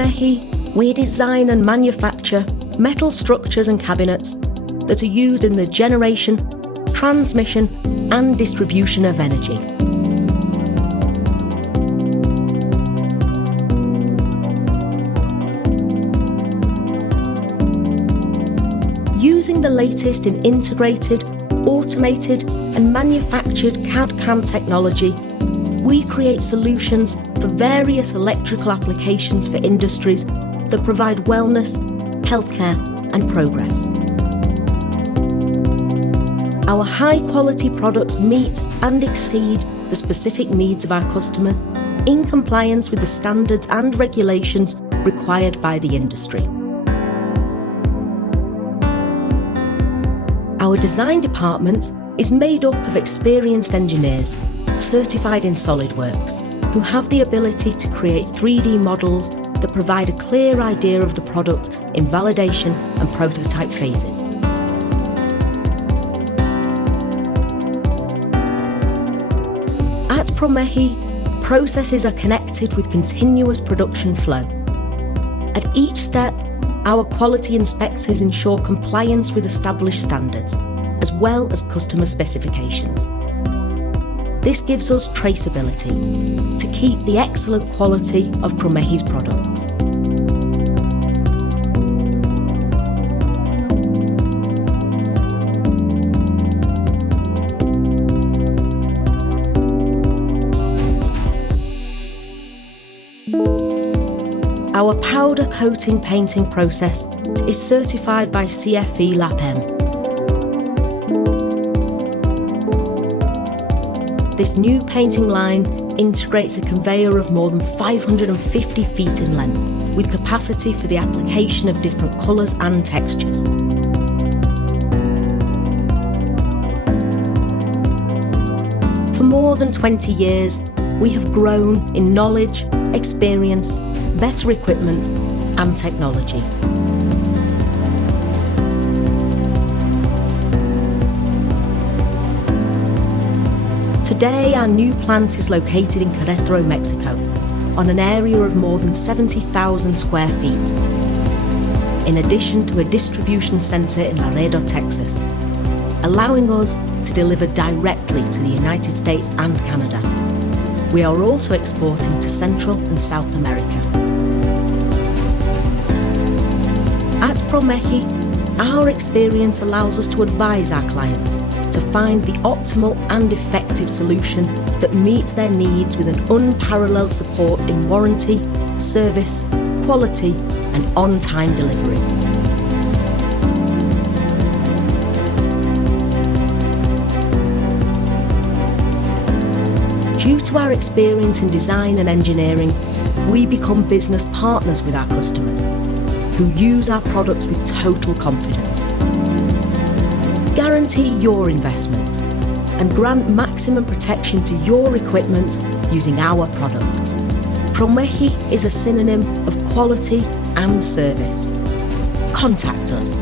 Promegi, we design and manufacture metal structures and cabinets that are used in the generation, transmission and distribution of energy. Using the latest in integrated, automated and manufactured CAD/CAM technology, we create solutions for various electrical applications for industries that provide wellness, healthcare and progress. Our high-quality products meet and exceed the specific needs of our customers in compliance with the standards and regulations required by the industry. Our design department is made up of experienced engineers certified in SolidWorks who have the ability to create 3D models that provide a clear idea of the product in validation and prototype phases. At Promegi, processes are connected with continuous production flow. At each step, our quality inspectors ensure compliance with established standards, as well as customer specifications. This gives us traceability to keep the excellent quality of Promegi's products. Our powder coating painting process is certified by CFE LAP-M. This new painting line integrates a conveyor of more than 550 feet in length, with capacity for the application of different colours and textures. For more than 20 years, we have grown in knowledge, experience, better equipment and technology. Today, our new plant is located in Querétaro, Mexico, on an area of more than 70,000 square feet, in addition to a distribution centre in Laredo, Texas, allowing us to deliver directly to the United States and Canada. We are also exporting to Central and South America. At Promegi, our experience allows us to advise our clients to find the optimal and effective solution that meets their needs with an unparalleled support in warranty, service, quality and on-time delivery. Due to our experience in design and engineering, we become business partners with our customers, who use our products with total confidence. Guarantee your investment and grant maximum protection to your equipment using our products. Promegi is a synonym of quality and service. Contact us